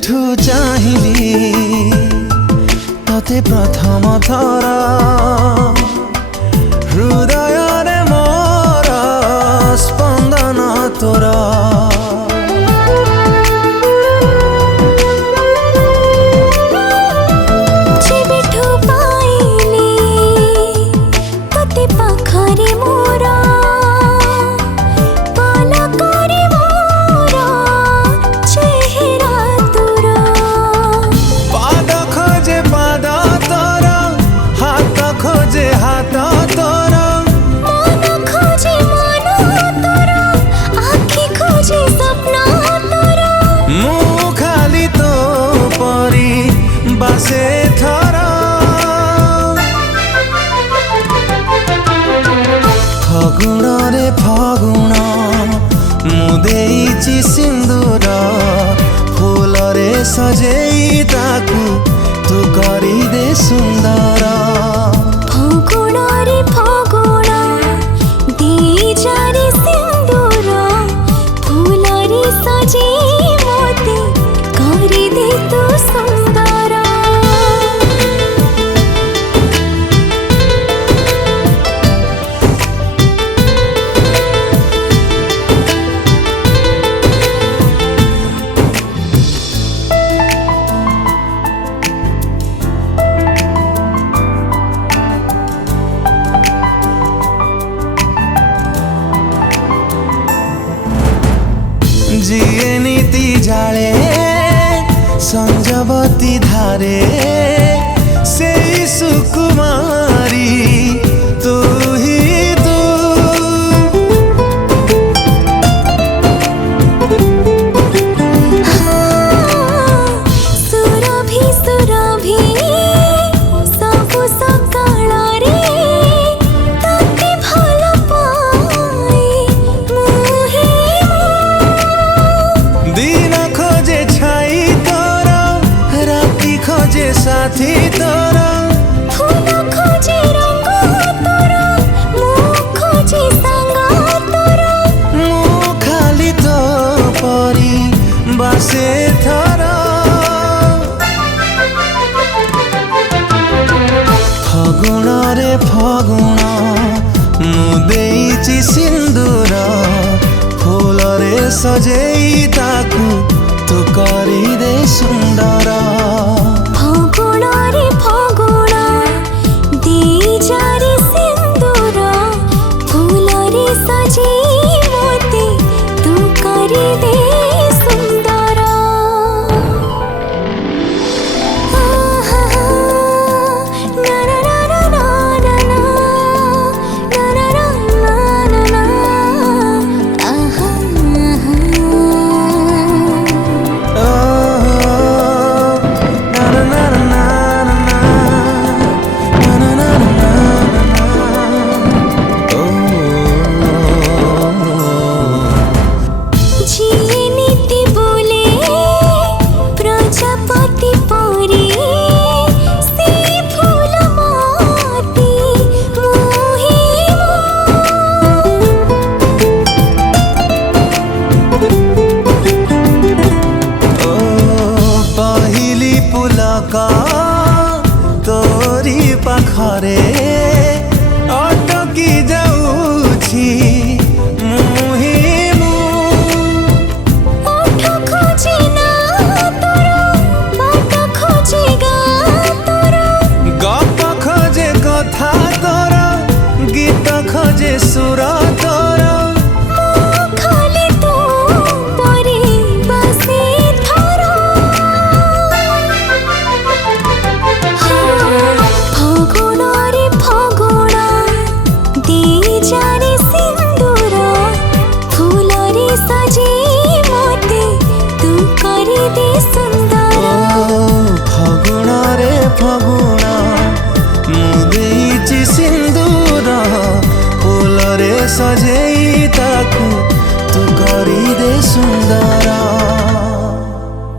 जेबेठू चाहिली तते प्रथम थर हृदय रे मोर स्पंदन तोर जेबेठू पाइली तते पाखरे मोर पलकरे मोर चेहरा तोर पाद खोजे पाद तोर हाथ खोजे हाथ तोर मन खोजे मन तोर आँखि खोजे सपना तोर मु खाली तो परी बासे थर फगुण रे फगुण मु देइछि सिंदूर फूल रे सजेई ताकू तू करी दे सुंदर फगुण रे फगुण दीजारे सिंदूर फूल रे सजे मोते करी दे तू सुंदर जिए नीति जाले संजवती धारे से सुकुमारी तू ही तू सुरभि सुरभि सबु सकाळ रे तते भल पाए मुहे दिन खोजे छाई तोर राति खोजे साथी तोर फूल खोजे रंग तोर मुख खोजे संग तोर मु खाली तो परी बासे थर फगुण रे फगुण मु देइछि सिंदूर फूल रे सजेई ताकू तू करी दे सुंदर फगुण रे फगुण दीजारे सिंदूर फूल रे सजे मोते तू करी दे सुंदर आहा ना ना ना ना ना ना ना ना ना ना आहा जिए नीति बोले प्रजापति परी से फूल माती मोहे ओ पहिली पुलक तोरी पाखरे